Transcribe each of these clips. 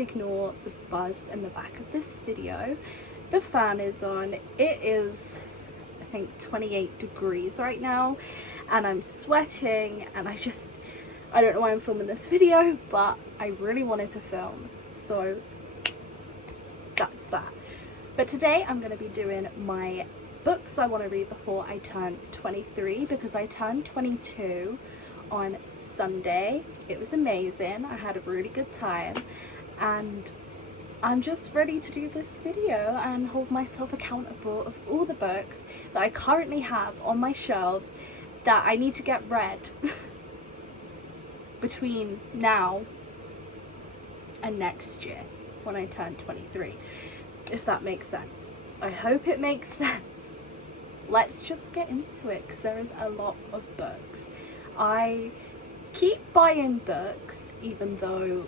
ignore the buzz in the back of this video. The fan is on. It is, I think, 28 degrees right now, and I'm sweating, and I don't know why I'm filming this video, but I really wanted to film, so that's that. But today I'm going to be doing my books I want to read before I turn 23, because I turned 22 on Sunday. It was amazing. I had a really good time, and I'm just ready to do this video and hold myself accountable of all the books that I currently have on my shelves that I need to get read between now and next year when I turn 23, if that makes sense. I hope it makes sense. Let's just get into it, because there is a lot of books. I keep buying books even though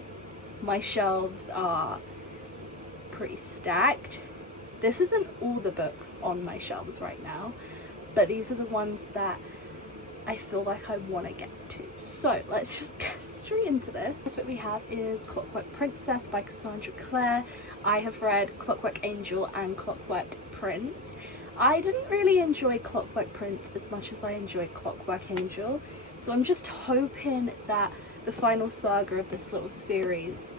my shelves are pretty stacked. This isn't all the books on my shelves right now, but these are the ones that I feel like I want to get to. So let's just get straight into this. First book we have is Clockwork Princess by Cassandra Clare. I have read Clockwork Angel and Clockwork Prince. I didn't really enjoy Clockwork Prince as much as I enjoyed Clockwork Angel, so I'm just hoping that the final saga of this little series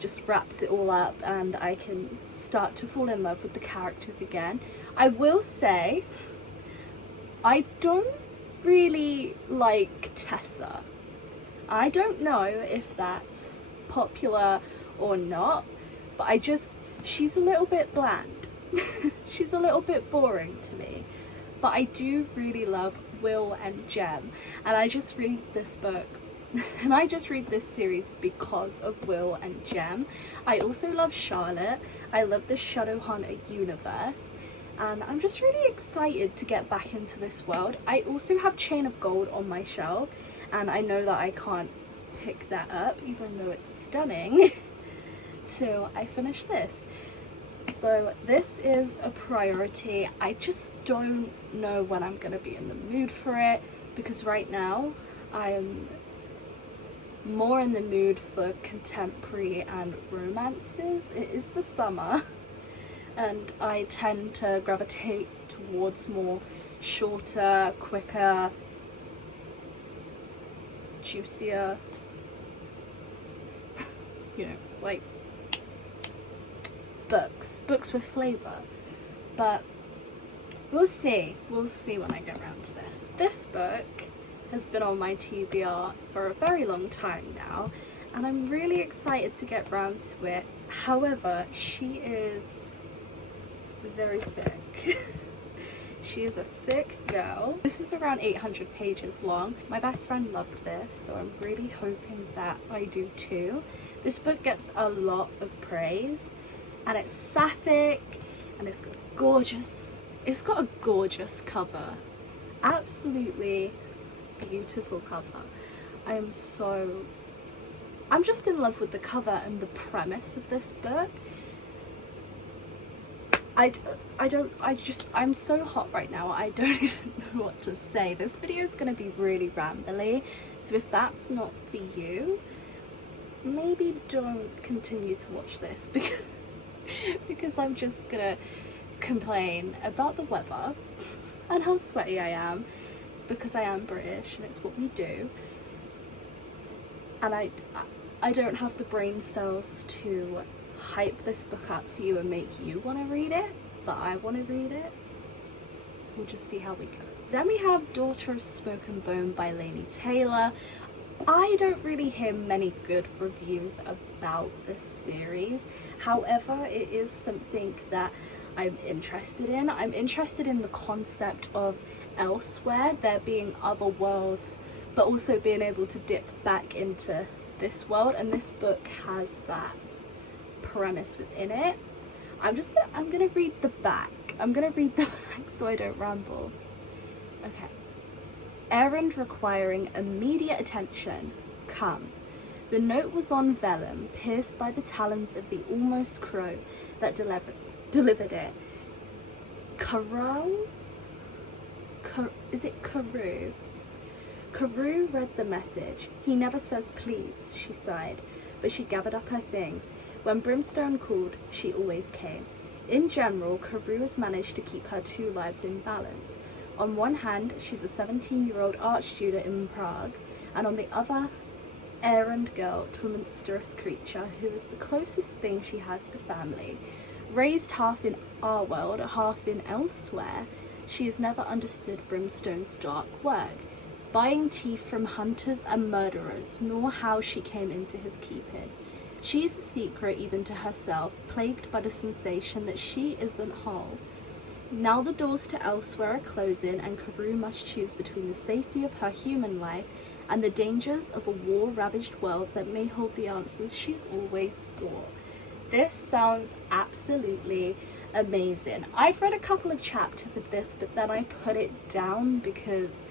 just wraps it all up and I can start to fall in love with the characters again. I will say, I don't really like Tessa. I don't know if that's popular or not, but she's a little bit bland. She's a little bit boring to me, but I do really love Will and Jem, and I just read this book and I just read this series because of Will and Jem. I also love Charlotte. I love the Shadowhunter universe, and I'm just really excited to get back into this world. I also have Chain of Gold on my shelf, and I know that I can't pick that up even though it's stunning till I finish this. So this is a priority. I just don't know when I'm going to be in the mood for it, because right now I'm more in the mood for contemporary and romances. It is the summer, and I tend to gravitate towards more shorter, quicker, juicier, you know, like books with flavour. But we'll see when I get around to this. This book has been on my TBR for a very long time now, and I'm really excited to get round to it. However, she is very thick. She is a thick girl. This is around 800 pages long. My best friend loved this, so I'm really hoping that I do too. This book gets a lot of praise, and it's sapphic, and it's got a gorgeous cover. Absolutely beautiful cover. I'm just in love with the cover and the premise of this book. I'm so hot right now, I don't even know what to say. This video is going to be really rambly, so if that's not for you, maybe don't continue to watch this, because I'm just gonna complain about the weather and how sweaty I am, because I am British and it's what we do, and I don't have the brain cells to hype this book up for you and make you want to read it, but I want to read it, so we'll just see how we go. Then we have Daughter of Smoke and Bone by Laini Taylor. I don't really hear many good reviews about this series. However, it is something that I'm interested in. I'm interested in the concept of elsewhere, there being other worlds, but also being able to dip back into this world, and this book has that premise within it. I'm gonna read the back. I'm gonna read the back so I don't ramble. Okay. Errand requiring immediate attention. Come. The note was on vellum, pierced by the talons of the almost crow that delivered it. Is it Carew? Carew read the message. He never says please, she sighed, but she gathered up her things. When Brimstone called, she always came. In general, Carew has managed to keep her two lives in balance. On one hand, she's a 17-year-old art student in Prague, and on the other, errand girl to a monstrous creature who is the closest thing she has to family. Raised half in our world, half in elsewhere, she has never understood Brimstone's dark work, buying teeth from hunters and murderers, nor how she came into his keeping. She is a secret even to herself, plagued by the sensation that she isn't whole. Now the doors to elsewhere are closing, and Carew must choose between the safety of her human life and the dangers of a war-ravaged world that may hold the answers she's always sought. This sounds absolutely amazing. I've read a couple of chapters of this, but then I put it down because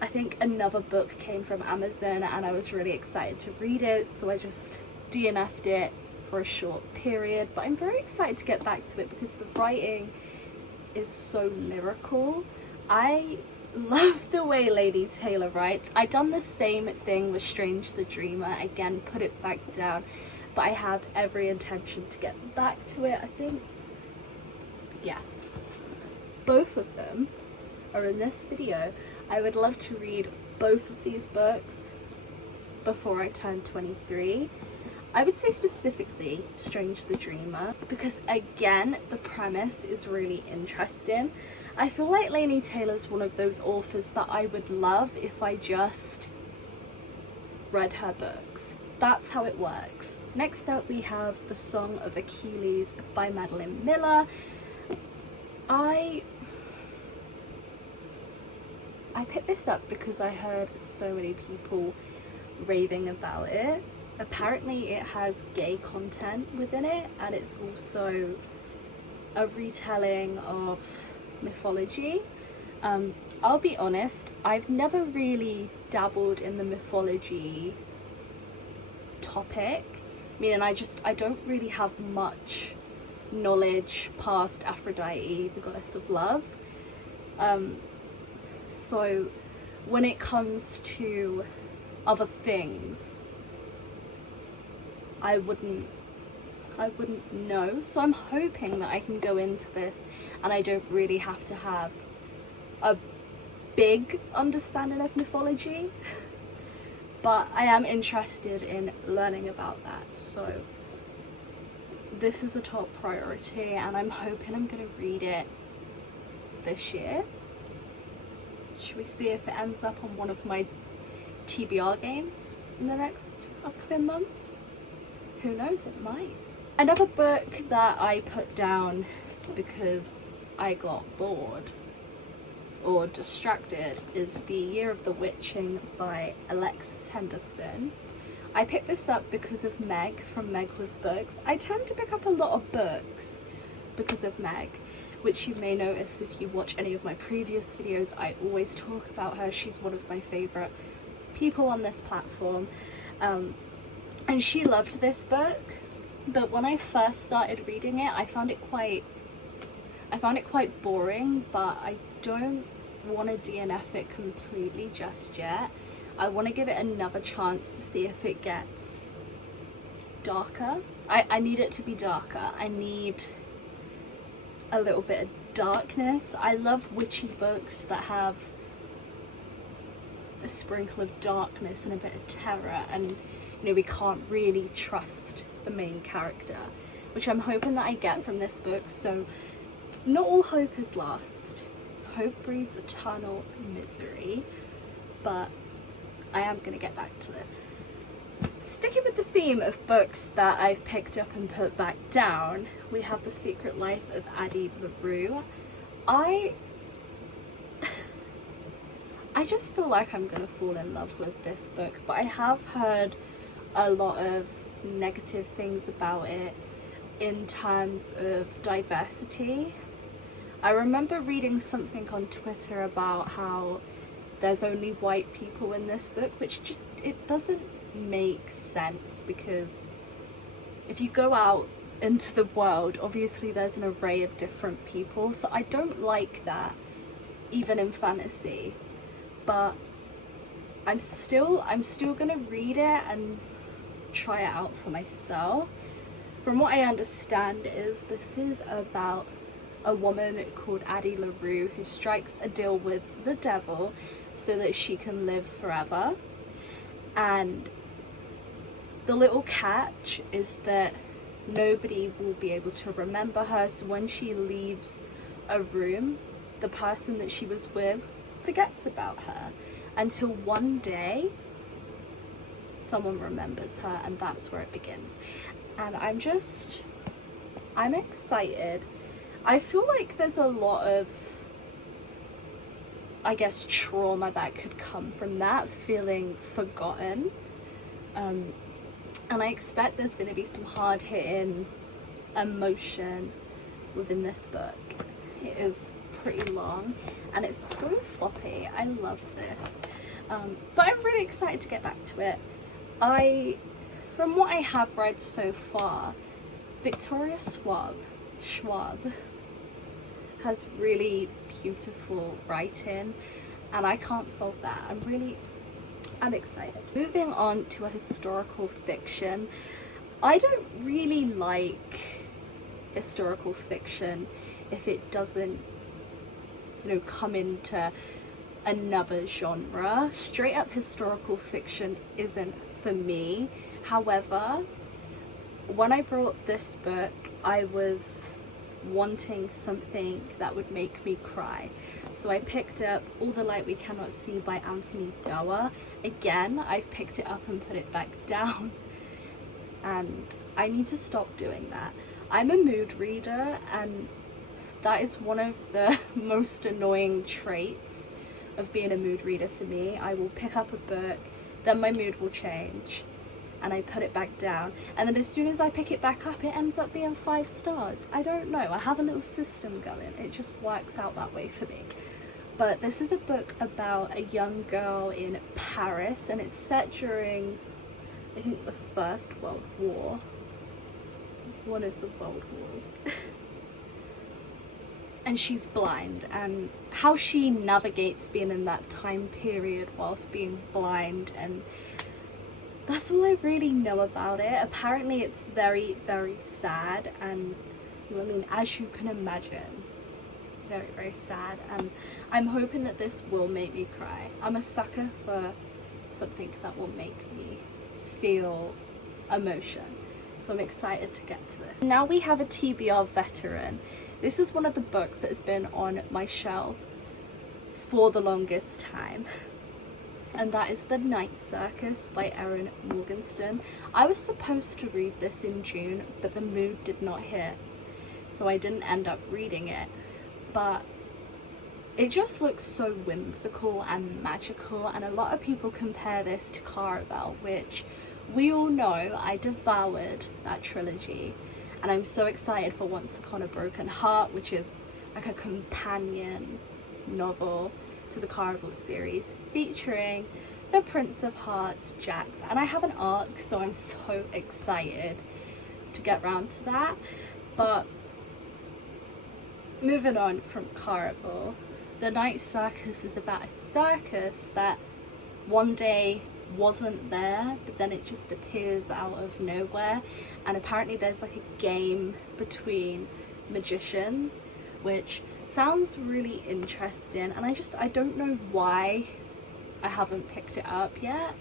I think another book came from Amazon and I was really excited to read it, so I just DNF'd it for a short period. But I'm very excited to get back to it because the writing is so lyrical. I love the way Lady Taylor writes. I done the same thing with Strange the Dreamer, again put it back down, but I have every intention to get back to it. I think, yes, both of them are in this video. I would love to read both of these books before I turn 23. I would say specifically Strange the Dreamer because, again, the premise is really interesting. I feel like Laini Taylor's one of those authors that I would love if I just read her books. That's how it works. Next up we have The Song of Achilles by Madeline Miller. I picked this up because I heard so many people raving about it. Apparently it has gay content within it, and it's also a retelling of mythology. I'll be honest, I've never really dabbled in the mythology topic, meaning I don't really have much knowledge past Aphrodite, the goddess of love. So when it comes to other things, I wouldn't know. So I'm hoping that I can go into this and I don't really have to have a big understanding of mythology, but I am interested in learning about that. So this is a top priority and I'm hoping I'm going to read it this year. Should we see if it ends up on one of my TBR games in the next upcoming months? Who knows, it might. Another book that I put down because I got bored or distracted is The Year of the Witching by Alexis Henderson. I picked this up because of Meg from Meg with Books. I tend to pick up a lot of books because of Meg, which you may notice if you watch any of my previous videos. I always talk about her. She's one of my favourite people on this platform. And she loved this book, but when I first started reading it, I found it quite boring, but I don't want to DNF it completely just yet. I want to give it another chance to see if it gets darker. I need it to be darker. I need a little bit of darkness. I love witchy books that have a sprinkle of darkness and a bit of terror, and you know, we can't really trust the main character, which I'm hoping that I get from this book. So not all hope is lost. Hope breeds eternal misery, but I am going to get back to this. Sticking with the theme of books that I've picked up and put back down, we have The Secret Life of Addie Larue. I just feel like I'm going to fall in love with this book, but I have heard a lot of negative things about it in terms of diversity. I remember reading something on Twitter about how there's only white people in this book, which just, it doesn't make sense, because if you go out into the world, obviously there's an array of different people, so I don't like that even in fantasy. But I'm still gonna read it and try it out for myself. From what I understand is this is about a woman called Addie Larue who strikes a deal with the devil so that she can live forever. And the little catch is that nobody will be able to remember her, so when she leaves a room, the person that she was with forgets about her until one day someone remembers her, and that's where it begins. And I'm excited. I feel like there's a lot of, I guess, trauma that could come from that, feeling forgotten. And I expect there's going to be some hard-hitting emotion within this book. It is pretty long and it's so floppy. I love this. But I'm really excited to get back to it. From what I have read so far, Victoria Schwabb has really beautiful writing, and I can't fault that. I'm excited. Moving on to a historical fiction. I don't really like historical fiction if it doesn't, come into another genre. Straight up historical fiction isn't for me. However, when I brought this book, I was wanting something that would make me cry. So I picked up All the Light We Cannot See by Anthony Doerr. Again, I've picked it up and put it back down. And I need to stop doing that. I'm a mood reader, and that is one of the most annoying traits of being a mood reader for me. I will pick up a book, then my mood will change, and I put it back down, and then as soon as I pick it back up, it ends up being 5 stars. I don't know, I have a little system going. It just works out that way for me. But this is a book about a young girl in Paris, and it's set during, I think, the First World War. One of the world wars. And she's blind, and how she navigates being in that time period whilst being blind, and that's all I really know about it. Apparently it's very, very sad, and as you can imagine, very, very sad, and I'm hoping that this will make me cry. I'm a sucker for something that will make me feel emotion, so I'm excited to get to this. Now we have a TBR veteran. This is one of the books that has been on my shelf for the longest time, and that is The Night Circus by Erin Morgenstern. I was supposed to read this in June, but the mood did not hit, so I didn't end up reading it. But it just looks so whimsical and magical, and a lot of people compare this to Caraval, which we all know I devoured that trilogy. And I'm so excited for Once Upon a Broken Heart, which is like a companion novel to the Caraval series, featuring the Prince of Hearts, Jax. And I have an arc, so I'm so excited to get round to that. But moving on from Caraval, The Night Circus is about a circus that one day wasn't there, but then it just appears out of nowhere, and apparently there's like a game between magicians, which sounds really interesting, and I don't know why I haven't picked it up yet.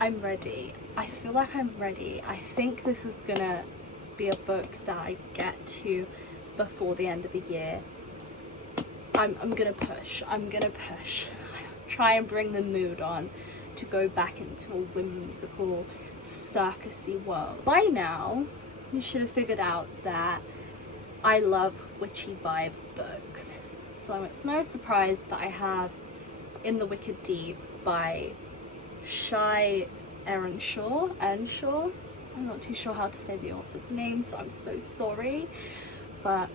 I'm ready. I feel like I'm ready. I think this is gonna be a book that I get to before the end of the year. I'm gonna push. Try and bring the mood on to go back into a whimsical, circusy world. By now, you should have figured out that I love witchy vibe books. So it's no surprise that I have In the Wicked Deep by Shea Ernshaw. I'm not too sure how to say the author's name, so I'm so sorry. But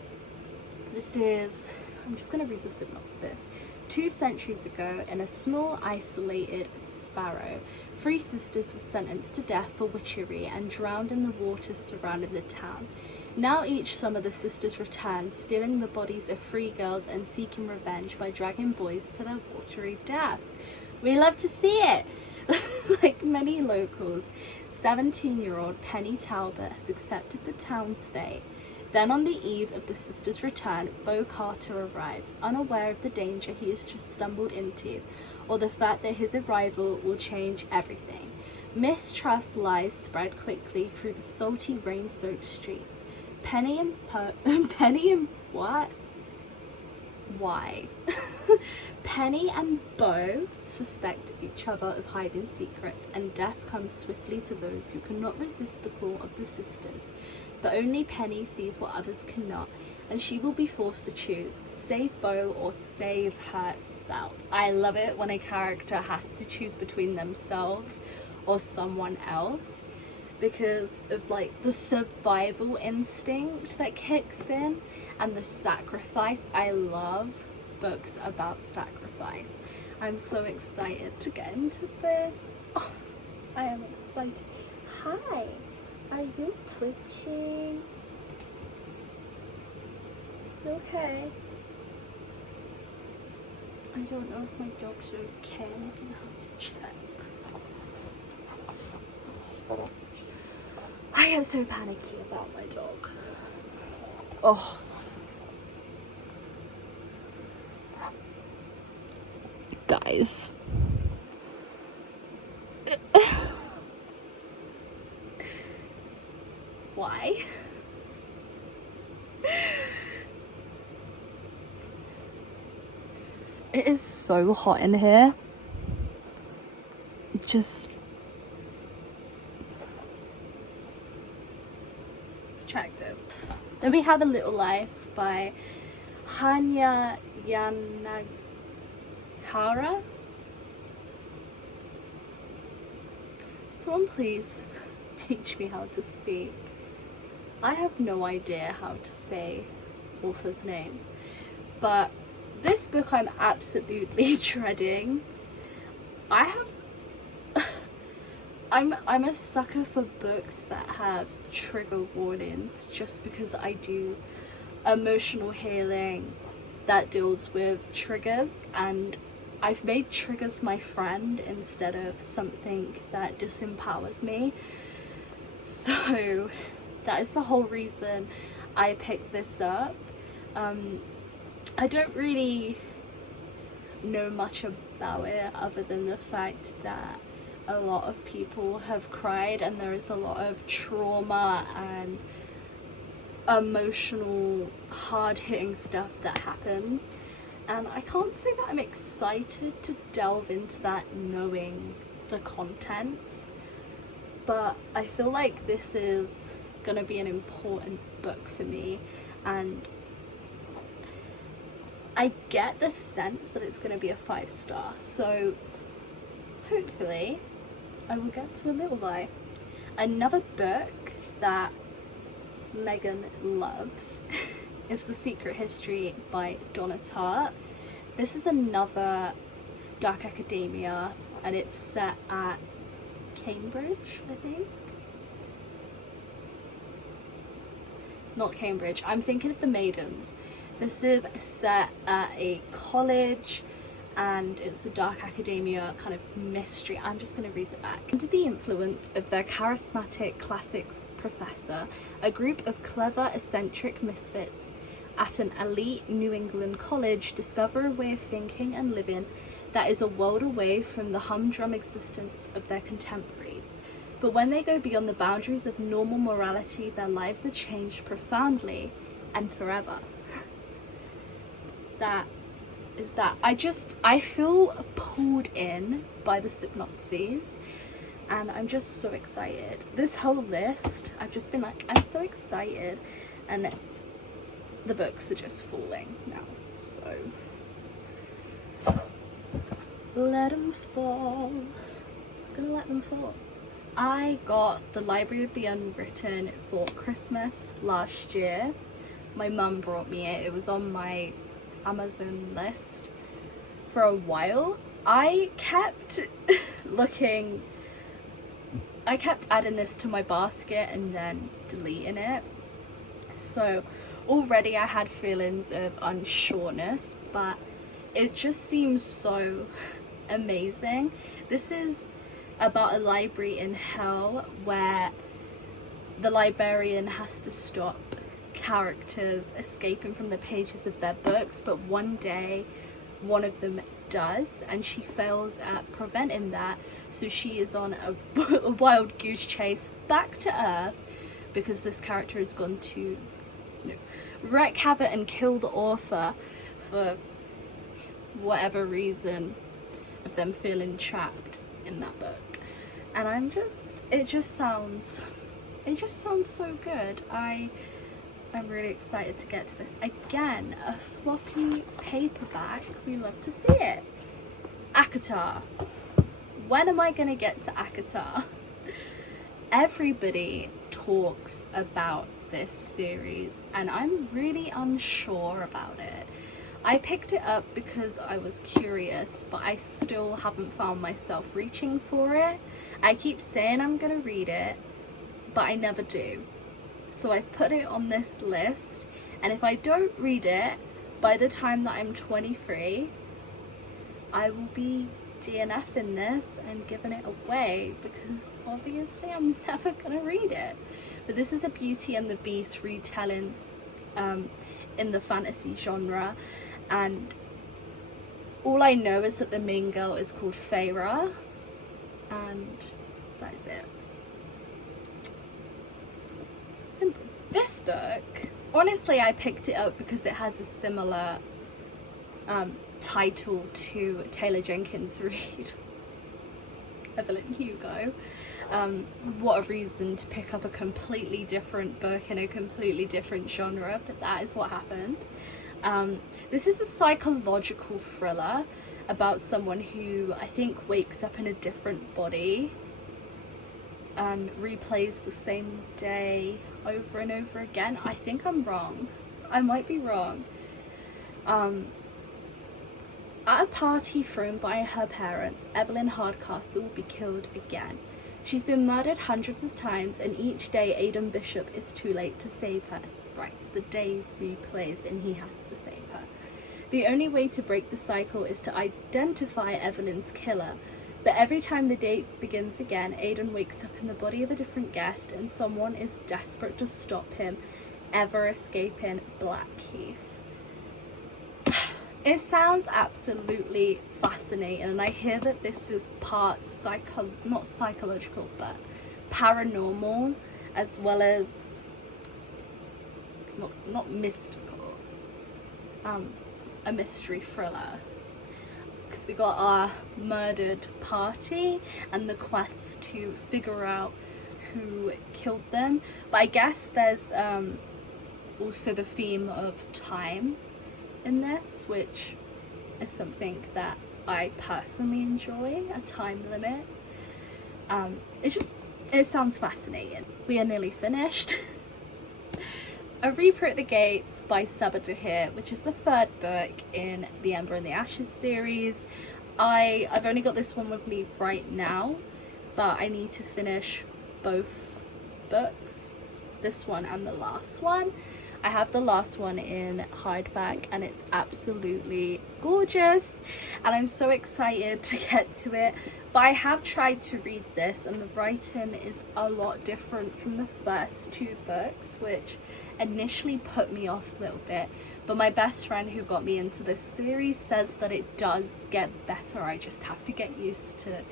this is, I'm just going to read the synopsis. 2 centuries ago, in a small, isolated Sparrow, 3 sisters were sentenced to death for witchery and drowned in the waters surrounding the town. Now each summer the sisters return, stealing the bodies of 3 girls and seeking revenge by dragging boys to their watery deaths. We love to see it! Like many locals, 17-year-old Penny Talbot has accepted the town's fate. Then on the eve of the sisters' return, Beau Carter arrives, unaware of the danger he has just stumbled into, or the fact that his arrival will change everything. Mistrust lies spread quickly through the salty, rain-soaked streets. Penny and what? Why? Penny and Beau suspect each other of hiding secrets, and death comes swiftly to those who cannot resist the call of the sisters. But only Penny sees what others cannot, and she will be forced to choose, save Beau or save herself. I love it when a character has to choose between themselves or someone else, because of like the survival instinct that kicks in and the sacrifice. I love books about sacrifice. I'm so excited to get into this. Oh, I am excited. Hi, are you twitching? You okay? I don't know if my dog's okay. I'm gonna have to check. I am so panicky about my dog. Oh. Guys. Why? It is so hot in here. Just attractive. Then we have A Little Life by Hanya Yanagihara. Someone please teach me how to speak. I have no idea how to say authors' names, but this book I'm absolutely dreading. I'm a sucker for books that have trigger warnings, just because I do emotional healing that deals with triggers, and I've made triggers my friend instead of something that disempowers me. So that is the whole reason I picked this up. I don't really know much about it other than the fact that a lot of people have cried, and there is a lot of trauma and emotional hard-hitting stuff that happens, and I can't say that I'm excited to delve into that knowing the contents, but I feel like this is gonna be an important book for me, and I get the sense that it's gonna be a 5-star, so hopefully I will get to A Little Lie. Another book that Megan loves is The Secret History by Donna Tart. This is another dark academia, and it's set at Cambridge, I think. Not Cambridge, I'm thinking of The Maidens. This is set at a college, and it's a dark academia kind of mystery. I'm just going to read the back. Under the influence of their charismatic classics professor, a group of clever, eccentric misfits at an elite New England college discover a way of thinking and living that is a world away from the humdrum existence of their contemporaries. But when they go beyond the boundaries of normal morality, their lives are changed profoundly and forever. That is that. I feel pulled in by the synopses, and I'm just so excited. This whole list, I've just been like, I'm so excited, and the books are just falling now, so let them fall. Just gonna let them fall. I got the Library of the Unwritten for Christmas last year. My mum brought me it. It was on my Amazon list for a while. I kept adding this to my basket and then deleting it, so already I had feelings of unsureness, but it just seems so amazing. This is about a library in hell where the librarian has to stop characters escaping from the pages of their books, but one day one of them does, and she fails at preventing that, so she is on a wild goose chase back to Earth because this character has gone to wreak havoc and kill the author for whatever reason of them feeling trapped in that book. And it just sounds so good. I'm really excited to get to this. Again, a floppy paperback. We love to see it. Acotar. When am I going to get to Acotar? Everybody talks about this series and I'm really unsure about it. I picked it up because I was curious, but I still haven't found myself reaching for it. I keep saying I'm going to read it, but I never do. So I've put it on this list, and if I don't read it by the time that I'm 23, I will be DNFing this and giving it away because obviously I'm never gonna read it. But this is a Beauty and the Beast retelling in the fantasy genre, and all I know is that the main girl is called Feyre, and that is it. Simple. This book, honestly, I picked it up because it has a similar title to Taylor Jenkins' read, Evelyn Hugo. What a reason to pick up a completely different book in a completely different genre, but that is what happened. This is a psychological thriller about someone who I think wakes up in a different body and replays the same day over and over again. I think I'm wrong. I might be wrong. At a party thrown by her parents, Evelyn Hardcastle will be killed again. She's been murdered hundreds of times, and each day Aidan Bishop is too late to save her. Right, so the day replays and he has to save her. The only way to break the cycle is to identify Evelyn's killer. But every time the day begins again, Aidan wakes up in the body of a different guest, and someone is desperate to stop him ever escaping Blackheath. It sounds absolutely fascinating, and I hear that this is part not psychological, but paranormal, as well as not mystical, a mystery thriller. Because we got our murdered party and the quest to figure out who killed them. But I guess there's also the theme of time in this, which is something that I personally enjoy, a time limit. It sounds fascinating. We are nearly finished. A Reaper at the Gates by Sabaa Tahir, which is the third book in the Ember and the Ashes series. I've only got this one with me right now, but I need to finish both books, this one and the last one. I have the last one in hardback and it's absolutely gorgeous, and I'm so excited to get to it. But I have tried to read this, and the writing is a lot different from the first two books, which initially put me off a little bit. But my best friend who got me into this series says that it does get better. I just have to get used to,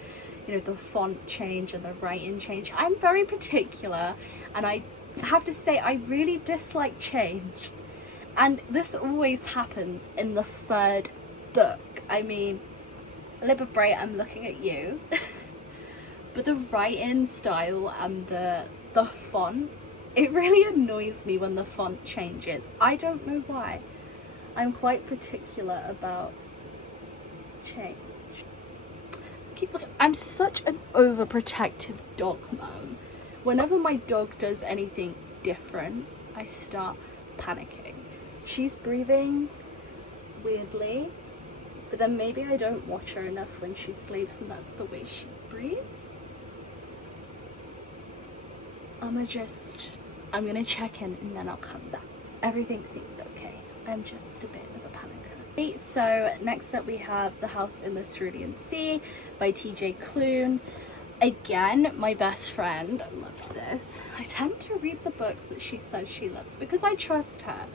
the font change and the writing change. I'm very particular, and I have to say I really dislike change. And this always happens in the third book. I mean, Liberabrate, I'm looking at you. But the writing style and the font, it really annoys me when the font changes. I don't know why. I'm quite particular about change. Keep looking. I'm such an overprotective dog mom. Whenever my dog does anything different, I start panicking. She's breathing weirdly, but then maybe I don't watch her enough when she sleeps and that's the way she breathes. I'm gonna check in and then I'll come back. Everything seems okay. I'm just a bit of a panicker. So next up we have The House in the Cerulean Sea by TJ Klune. Again, my best friend loved this. I tend to read the books that she says she loves because I trust her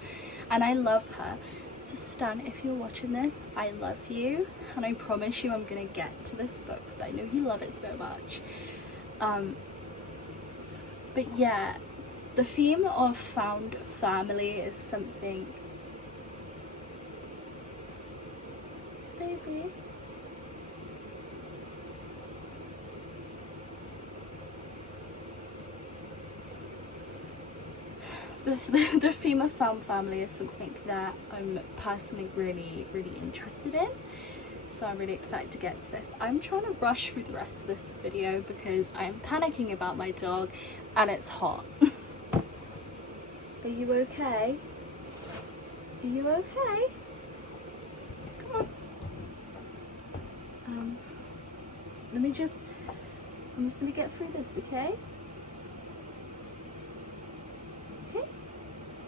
and I love her. So Stan, if you're watching this, I love you, and I promise you I'm gonna get to this book because I know you love it so much. But yeah, the theme of found family is something... Baby? The theme of found family is something that I'm personally really interested in, so I'm really excited to get to this. I'm trying to rush through the rest of this video because I'm panicking about my dog and it's hot. Are you okay? Are you okay? Come on. I'm just gonna get through this, okay?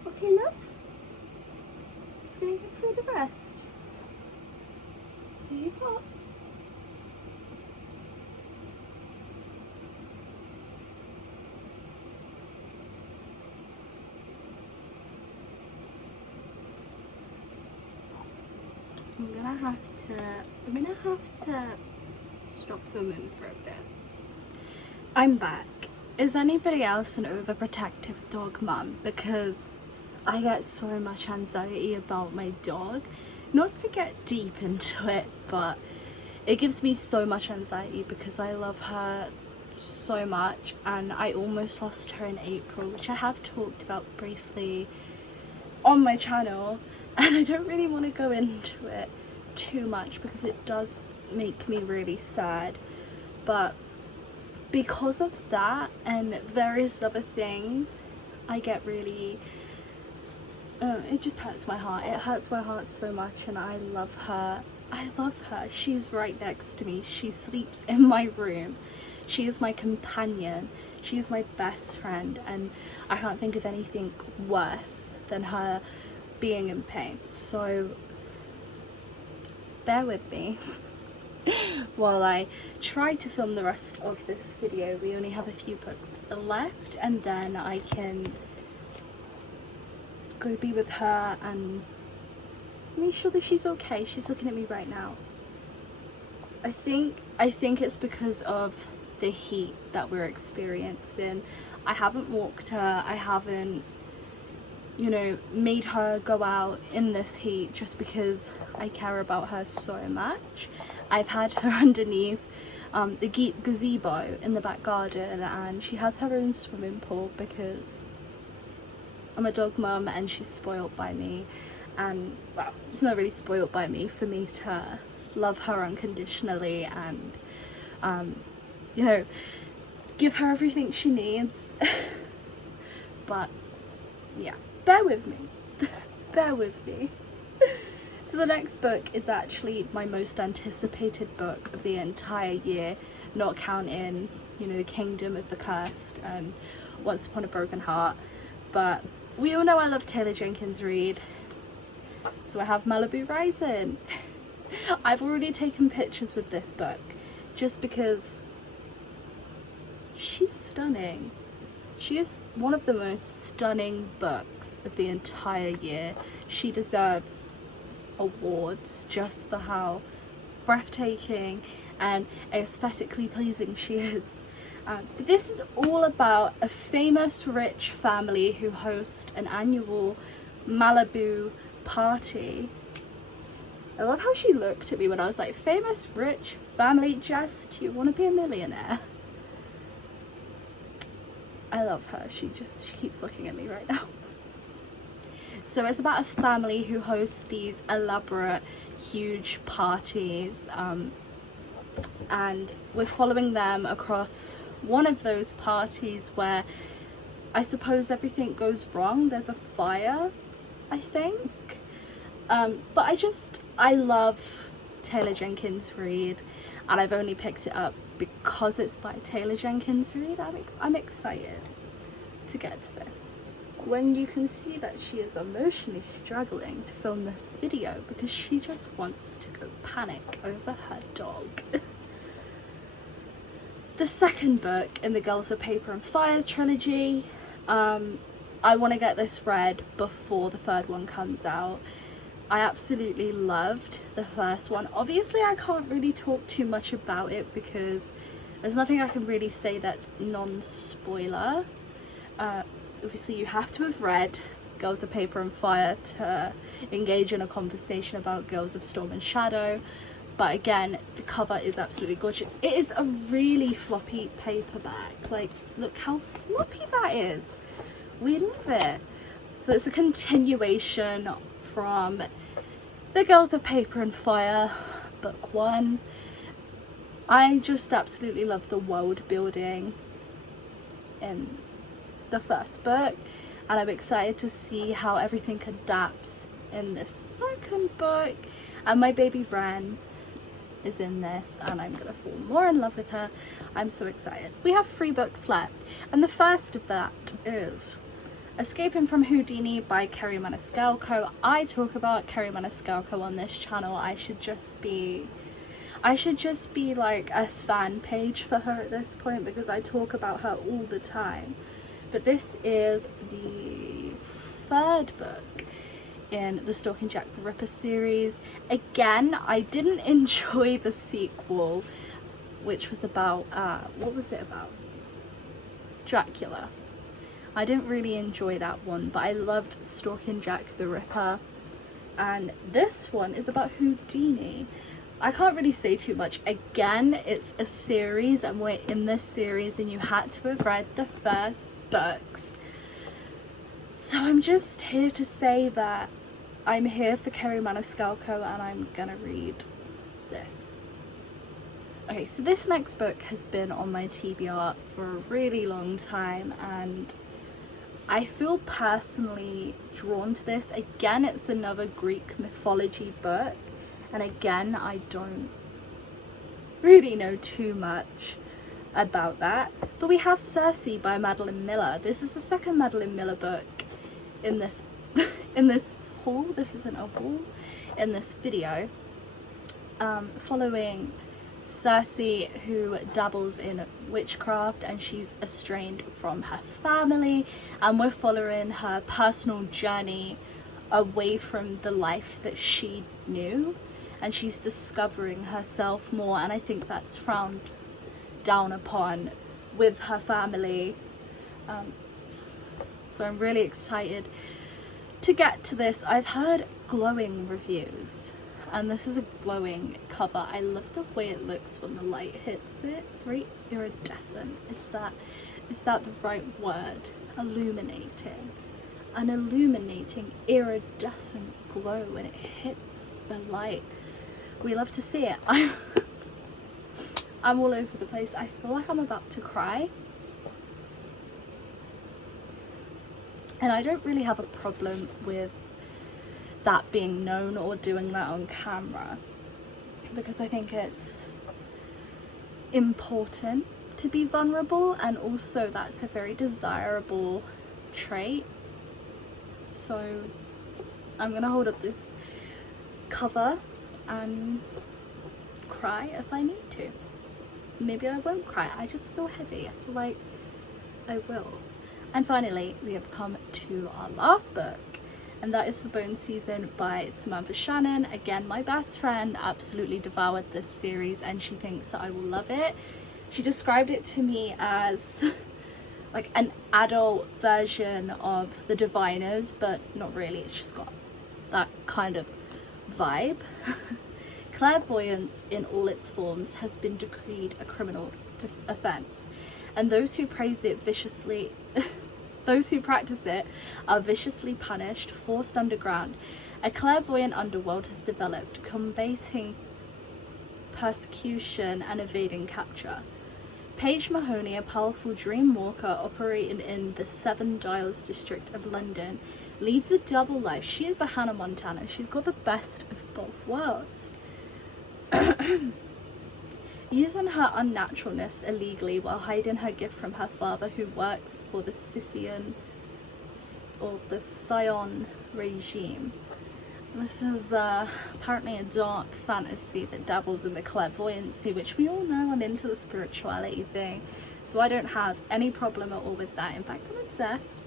Okay, love? Just gonna get through the rest. Are you hot? I'm gonna have to stop filming for a bit. I'm back. Is anybody else an overprotective dog mum? Because I get so much anxiety about my dog. Not to get deep into it, but it gives me so much anxiety because I love her so much, and I almost lost her in April, which I have talked about briefly on my channel, and I don't really want to go into it too much because it does make me really sad. But because of that and various other things, I get really... it just hurts my heart. It hurts my heart so much, and I love her. I love her. She's right next to me. She sleeps in my room. She is my companion. She is my best friend, and I can't think of anything worse than her being in pain. So bear with me while I try to film the rest of this video. We only have a few books left, and then I can go be with her and make sure that she's okay. She's looking at me right now. I think it's because of the heat that we're experiencing. I haven't walked her, I haven't, you know, made her go out in this heat just because I care about her so much. I've had her underneath the gazebo in the back garden, and she has her own swimming pool because I'm a dog mum and she's spoiled by me. And well, it's not really spoiled by me for me to love her unconditionally and you know, give her everything she needs. But yeah, bear with me. Bear with me. So the next book is actually my most anticipated book of the entire year, not counting, you know, The Kingdom of the Cursed and Once Upon a Broken Heart. But we all know I love Taylor Jenkins Reid, so I have Malibu Rising. I've already taken pictures with this book just because she's stunning. She is one of the most stunning books of the entire year. She deserves awards just for how breathtaking and aesthetically pleasing she is. This is all about a famous rich family who host an annual Malibu party. I love how she looked at me when I was like, famous rich family, Jess, do you want to be a millionaire? I love her. She keeps looking at me right now. So it's about a family who hosts these elaborate, huge parties, and we're following them across one of those parties where I suppose everything goes wrong. There's a fire, I think. But I love Taylor Jenkins Reid, and I've only picked it up because it's by Taylor Jenkins Reid. I'm excited to get to this. When you can see that she is emotionally struggling to film this video because she just wants to go panic over her dog. the second book in the Girls of Paper and Fire trilogy. I want to get this read before the third one comes out. I absolutely loved the first one. Obviously I can't really talk too much about it because there's nothing I can really say that's non-spoiler. Obviously you have to have read Girls of Paper and Fire to engage in a conversation about Girls of Storm and Shadow. But again, the cover is absolutely gorgeous. It is a really floppy paperback. Like, look how floppy that is. We love it. So it's a continuation from the Girls of Paper and Fire, book 1. I just absolutely love the world building in the first book, and I'm excited to see how everything adapts in this second book. And my baby Ren is in this, and I'm gonna fall more in love with her. I'm so excited. We have 3 books left, and the first of that is Escaping from Houdini by Kerri Maniscalco. I talk about Kerri Maniscalco on this channel. I should just be like a fan page for her at this point, because I talk about her all the time. But this is the 3rd book in the Stalking Jack the Ripper series. Again, I didn't enjoy the sequel, which was about what was it about? Dracula. I didn't really enjoy that one, but I loved Stalking Jack the Ripper. And this one is about Houdini. I can't really say too much. Again, it's a series, and we're in this series, and you had to have read the first books. So I'm just here to say that I'm here for Kerri Maniscalco, and I'm gonna read this. Okay, so this next book has been on my TBR for a really long time, and I feel personally drawn to this. Again, it's another Greek mythology book, and again, I don't really know too much about that. But we have Circe by Madeline Miller. This is the second Madeline Miller book in this in this haul. This isn't a haul, in this video, following Circe, who dabbles in witchcraft, and she's estranged from her family, and we're following her personal journey away from the life that she knew, and she's discovering herself more, and I think that's frowned down upon with her family. So I'm really excited to get to this. I've heard glowing reviews, and this is a glowing cover. I love the way it looks when the light hits it. It's very iridescent. Is that the right word? Illuminating. An illuminating iridescent glow when it hits the light. We love to see it. I'm all over the place. I feel like I'm about to cry. And I don't really have a problem with that being known or doing that on camera, because I think it's important to be vulnerable, and also that's a very desirable trait. So I'm gonna hold up this cover and cry if I need to. Maybe I won't cry. I just feel heavy. I feel like I will. And finally, we have come to our last book, and that is The Bone Season by Samantha Shannon. Again, my best friend absolutely devoured this series, and she thinks that I will love it. She described it to me as like an adult version of The Diviners, but not really. It's just got that kind of vibe. Clairvoyance in all its forms has been decreed a criminal offence, and those who praise it viciously those who practice it are viciously punished, forced underground. A clairvoyant underworld has developed, combating persecution and evading capture. Paige Mahoney, a powerful dream walker operating in the Seven Dials district of London, leads a double life. She is a Hannah Montana. She's got the best of both worlds. Using her unnaturalness illegally while hiding her gift from her father, who works for the Scion regime. This is apparently a dark fantasy that dabbles in the clairvoyancy, which we all know I'm into the spirituality thing. So I don't have any problem at all with that. In fact, I'm obsessed.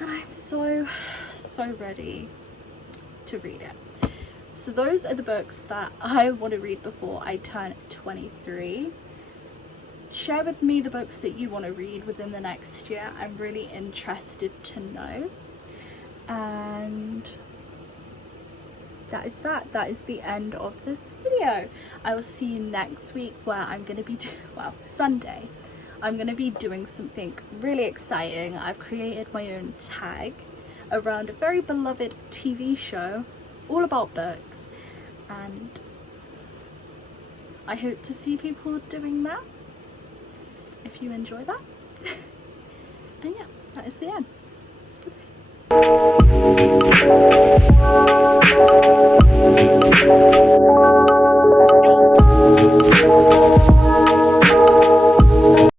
And I'm so ready to read it. So those are the books that I want to read before I turn 23. Share with me the books that you want to read within the next year. I'm really interested to know. And that is the end of this video. I will see you next week, where I'm going to be Sunday. I'm going to be doing something really exciting. I've created my own tag around a very beloved TV show all about books, and I hope to see people doing that if you enjoy that. And yeah, that is the end. Goodbye.